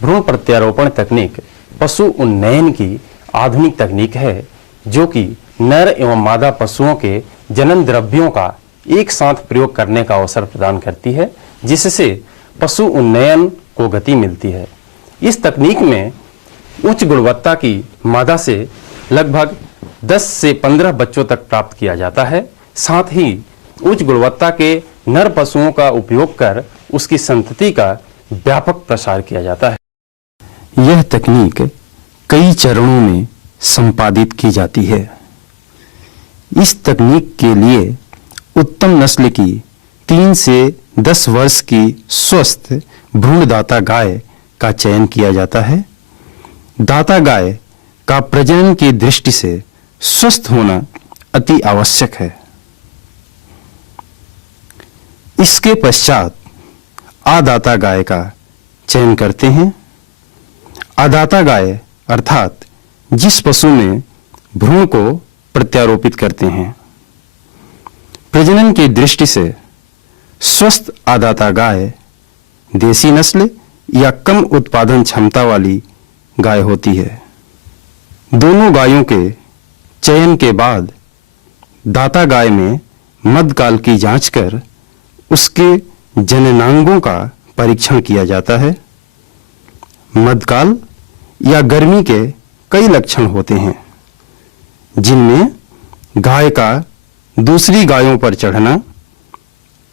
भ्रूण प्रत्यारोपण तकनीक पशु उन्नयन की आधुनिक तकनीक है जो कि नर एवं मादा पशुओं के जनन द्रव्यों का एक साथ प्रयोग करने का अवसर प्रदान करती है, जिससे पशु उन्नयन को गति मिलती है। इस तकनीक में उच्च गुणवत्ता की मादा से लगभग 10 से 15 बच्चों तक प्राप्त किया जाता है। साथ ही उच्च गुणवत्ता के नर पशुओं का उपयोग कर उसकी संतति का व्यापक प्रसार किया जाता है। यह तकनीक कई चरणों में संपादित की जाती है। इस तकनीक के लिए उत्तम नस्ल की 3 से 10 वर्ष की स्वस्थ भ्रूणदाता गाय का चयन किया जाता है। दाता गाय का प्रजनन की दृष्टि से स्वस्थ होना अति आवश्यक है। इसके पश्चात आदाता गाय का चयन करते हैं। आदाता गाय अर्थात जिस पशु में भ्रूण को प्रत्यारोपित करते हैं। प्रजनन की दृष्टि से स्वस्थ आदाता गाय देसी नस्ल या कम उत्पादन क्षमता वाली गाय होती है। दोनों गायों के चयन के बाद दाता गाय में मध्यकाल की जांच कर उसके जननांगों का परीक्षण किया जाता है। मध्यकाल या गर्मी के कई लक्षण होते हैं, जिनमें गाय का दूसरी गायों पर चढ़ना,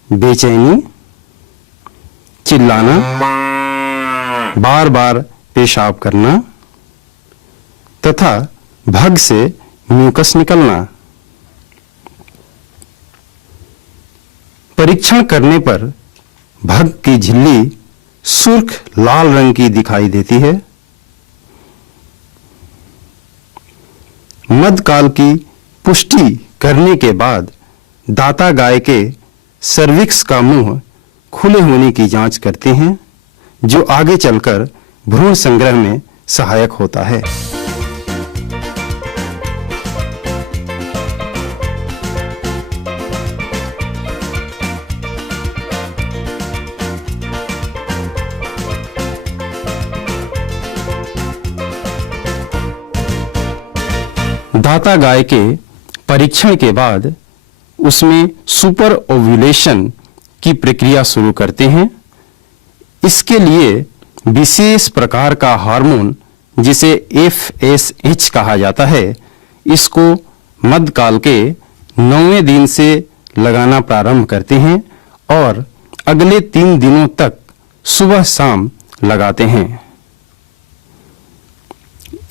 बेचैनी, चिल्लाना, बार बार पेशाब करना तथा भग से म्यूकस निकलना। परीक्षण करने पर भग की झिल्ली सुर्ख लाल रंग की दिखाई देती है। मध्यकाल की पुष्टि करने के बाद दाता गाय के सर्विक्स का मुंह खुले होने की जांच करते हैं, जो आगे चलकर भ्रूण संग्रह में सहायक होता है। दाता गाय के परीक्षण के बाद उसमें सुपर ओव्यूलेशन की प्रक्रिया शुरू करते हैं। इसके लिए विशेष प्रकार का हार्मोन, जिसे FSH कहा जाता है, इसको मध्यकाल के 9वें दिन से लगाना प्रारंभ करते हैं और अगले 3 दिनों तक सुबह शाम लगाते हैं।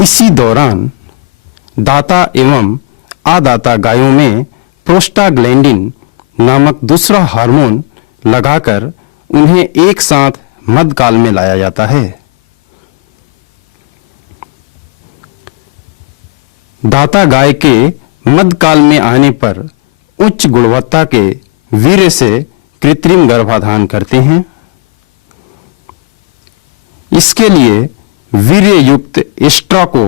इसी दौरान दाता एवं आदाता गायों में प्रोस्टाग्लैंडिन नामक दूसरा हार्मोन लगाकर उन्हें एक साथ मध्यकाल में लाया जाता है। दाता गाय के मध्यकाल में आने पर उच्च गुणवत्ता के वीर्य से कृत्रिम गर्भाधान करते हैं। इसके लिए वीर्य युक्त एस्ट्रा को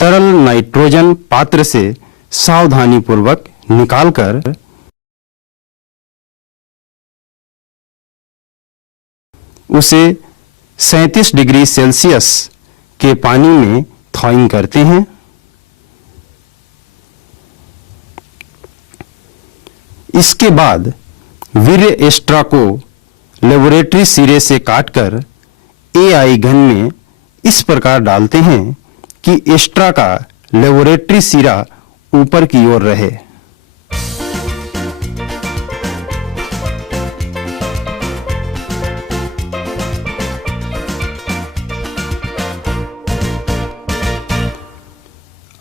तरल नाइट्रोजन पात्र से सावधानी पूर्वक निकालकर उसे 37 डिग्री सेल्सियस के पानी में थॉइंग करते हैं। इसके बाद वीर्य एस्ट्रा को लेबोरेटरी सिरे से काटकर AI गन में इस प्रकार डालते हैं कि एस्ट्रा का लेबोरेटरी सिरा ऊपर की ओर रहे।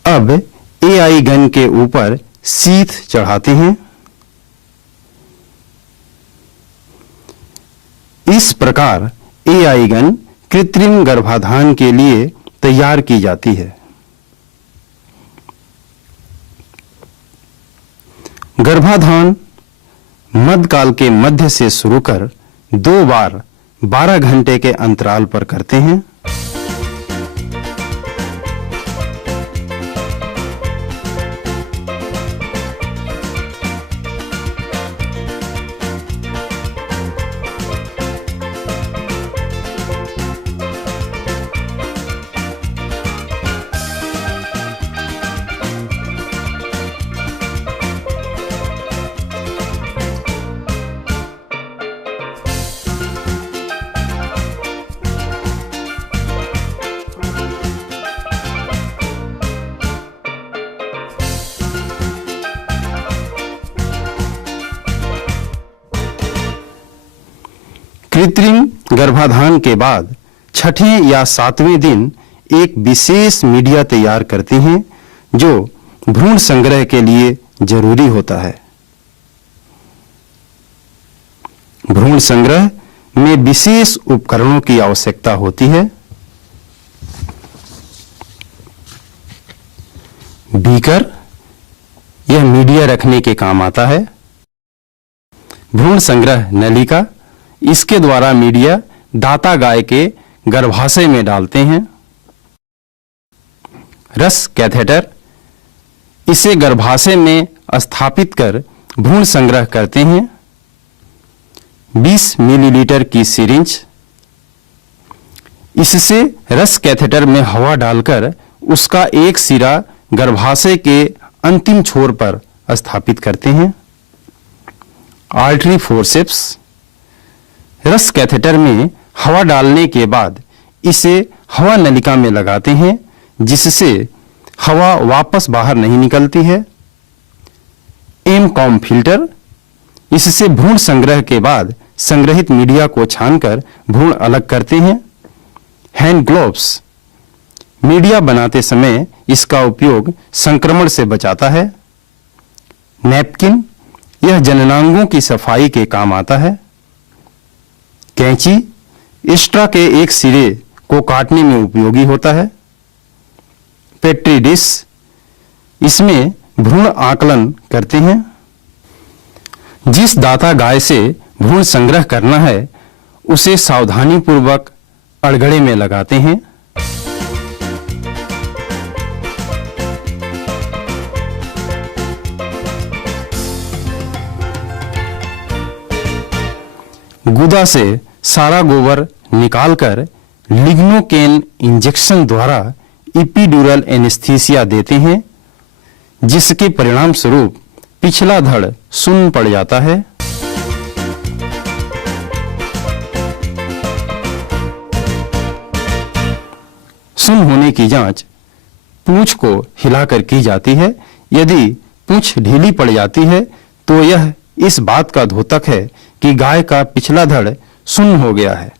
अब AI गन के ऊपर सीथ चढ़ाते हैं। इस प्रकार AI गन कृत्रिम गर्भाधान के लिए तैयार की जाती है। गर्भाधान मध्यकाल के मध्य से शुरू कर 2 बार 12 घंटे के अंतराल पर करते हैं। कृत्रिम गर्भाधान के बाद छठे या सातवें दिन एक विशेष मीडिया तैयार करती हैं जो भ्रूण संग्रह के लिए जरूरी होता है। भ्रूण संग्रह में विशेष उपकरणों की आवश्यकता होती है। बीकर यह मीडिया रखने के काम आता है। भ्रूण संग्रह नलिका, इसके द्वारा मीडिया दाता गाय के गर्भाशय में डालते हैं। रस कैथेटर, इसे गर्भाशय में स्थापित कर भ्रूण संग्रह करते हैं। 20 मिलीलीटर की सिरिंज, इससे रस कैथेटर में हवा डालकर उसका एक सिरा गर्भाशय के अंतिम छोर पर स्थापित करते हैं। आर्टरी फोर्सेप्स, रस कैथेटर में हवा डालने के बाद इसे हवा नलिका में लगाते हैं जिससे हवा वापस बाहर नहीं निकलती है। एम-कॉम फिल्टर, इससे भ्रूण संग्रह के बाद संग्रहित मीडिया को छानकर भ्रूण अलग करते हैं। हैंड ग्लोव्स, मीडिया बनाते समय इसका उपयोग संक्रमण से बचाता है। नैपकिन, यह जननांगों की सफाई के काम आता है। कैंची, एक्स्ट्रा के एक सिरे को काटने में उपयोगी होता है। पेट्री डिश, इसमें भ्रूण आकलन करते हैं। जिस दाता गाय से भ्रूण संग्रह करना है उसे सावधानीपूर्वक अड़गड़े में लगाते हैं। गुदा से सारा गोबर निकालकर लिग्नोकेन इंजेक्शन द्वारा एपिड्यूरल एनेस्थीसिया देते हैं जिसके परिणाम स्वरूप पिछला धड़ सुन्न पड़ जाता है। सुन्न होने की जांच पूंछ को हिलाकर की जाती है। यदि पूंछ ढीली पड़ जाती है तो यह इस बात का द्योतक है कि गाय का पिछला धड़ सुन्न हो गया है।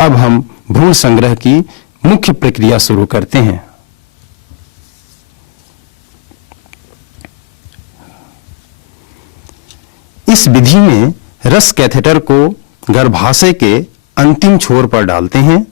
अब हम भ्रूण संग्रह की मुख्य प्रक्रिया शुरू करते हैं। इस विधि में रस कैथेटर को गर्भाशय के अंतिम छोर पर डालते हैं।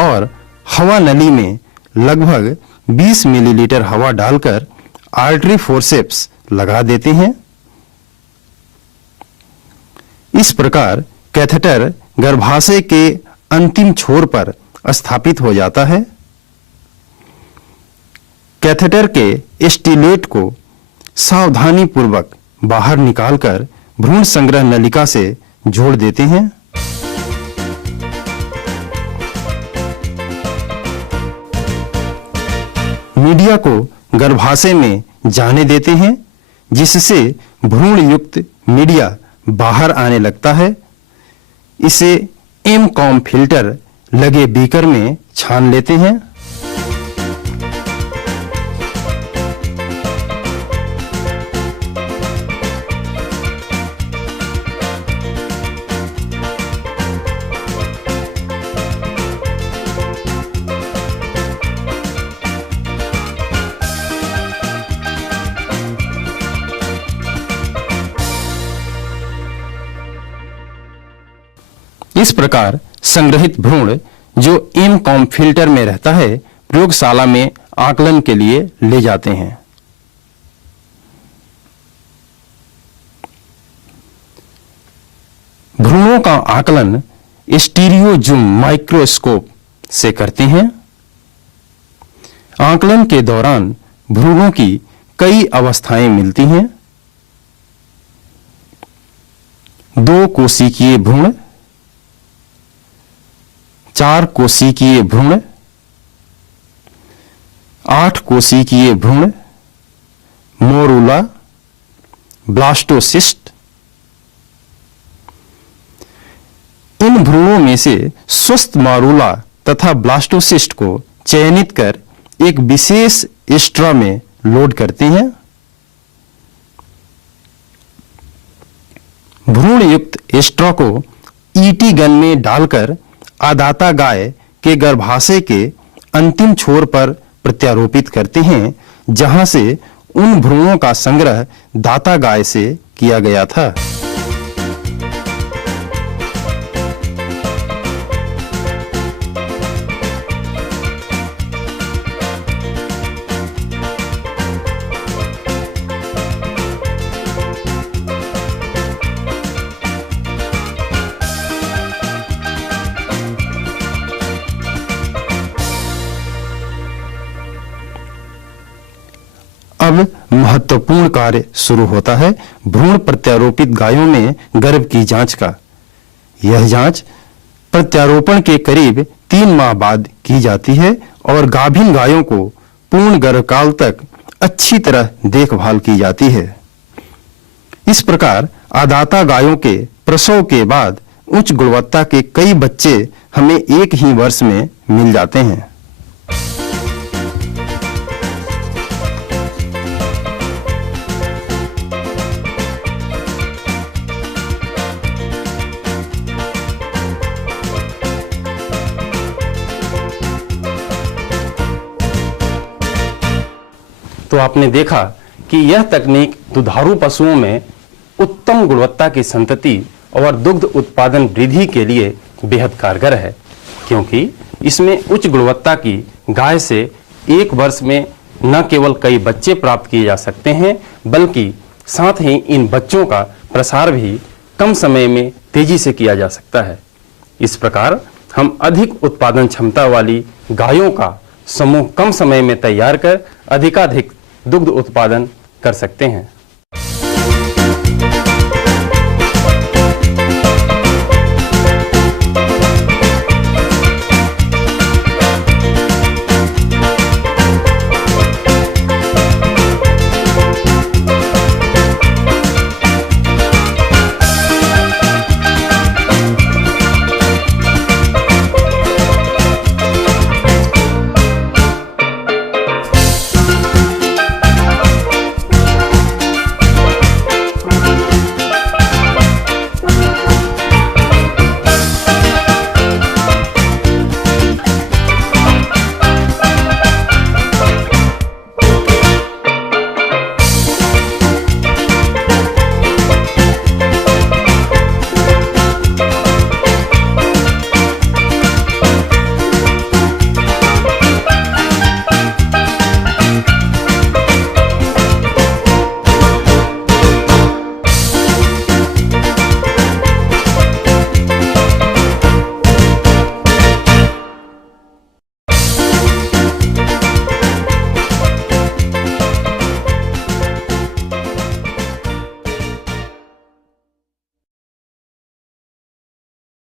और हवा नली में लगभग 20 मिलीलीटर हवा डालकर आर्टरी फोर्सेप्स लगा देते हैं। इस प्रकार कैथेटर गर्भाशय के अंतिम छोर पर स्थापित हो जाता है। कैथेटर के स्टीलेट को सावधानीपूर्वक बाहर निकालकर भ्रूण संग्रह नलिका से जोड़ देते हैं। मीडिया को गर्भाशय में जाने देते हैं जिससे भ्रूण युक्त मीडिया बाहर आने लगता है। इसे एम-कॉम फिल्टर लगे बीकर में छान लेते हैं। इस प्रकार संग्रहित भ्रूण जो एम-कॉम फिल्टर में रहता है प्रयोगशाला में आकलन के लिए ले जाते हैं। भ्रूणों का आकलन स्टीरियो जूम माइक्रोस्कोप से करते हैं। आकलन के दौरान भ्रूणों की कई अवस्थाएं मिलती हैं। 2 कोशिकीय भ्रूण, 4 कोशिकीय भ्रूण, 8 कोशिकीय भ्रूण, मोरूला, ब्लास्टोसिस्ट। इन भ्रूणों में से स्वस्थ मारूला तथा ब्लास्टोसिस्ट को चयनित कर एक विशेष एस्ट्रा में लोड करते हैं। भ्रूण युक्त एस्ट्रा को ईटी गन में डालकर आदाता गाय के गर्भाशय के अंतिम छोर पर प्रत्यारोपित करते हैं, जहां से उन भ्रूणों का संग्रह दाता गाय से किया गया था। अब महत्वपूर्ण कार्य शुरू होता है भ्रूण प्रत्यारोपित गायों में गर्भ की जांच का। यह जांच प्रत्यारोपण के करीब 3 माह बाद की जाती है और गाभिन गायों को पूर्ण गर्भकाल तक अच्छी तरह देखभाल की जाती है। इस प्रकार आदाता गायों के प्रसव के बाद उच्च गुणवत्ता के कई बच्चे हमें एक ही वर्ष में मिल जाते हैं। तो आपने देखा कि यह तकनीक दुधारू पशुओं में उत्तम गुणवत्ता की संतति और दुग्ध उत्पादन वृद्धि के लिए बेहद कारगर है, क्योंकि इसमें उच्च गुणवत्ता की गाय से एक वर्ष में न केवल कई बच्चे प्राप्त किए जा सकते हैं, बल्कि साथ ही इन बच्चों का प्रसार भी कम समय में तेजी से किया जा सकता है। इस प्रकार हम अधिक उत्पादन क्षमता वाली गायों का समूह कम समय में तैयार कर अधिकाधिक दुग्ध उत्पादन कर सकते हैं।